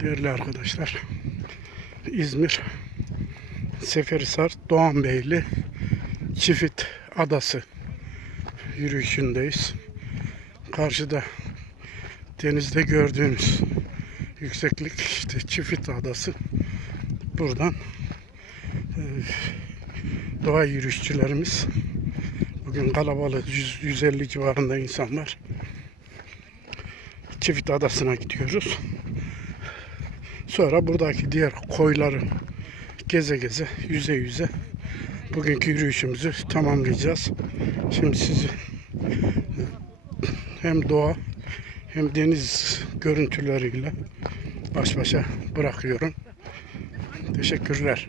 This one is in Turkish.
Değerli arkadaşlar, İzmir, Seferihisar, Doğanbeyli, Çifit Adası yürüyüşündeyiz. Karşıda denizde gördüğünüz yükseklik işte Çifit Adası. Buradan e, doğa yürüyüşçülerimiz bugün kalabalık 100, 150 civarında insan var. Çifit Adası'na gidiyoruz. Sonra buradaki diğer koyları geze geze, yüze yüze bugünkü yürüyüşümüzü tamamlayacağız. Şimdi sizi hem doğa hem deniz görüntüleriyle baş başa bırakıyorum. Teşekkürler.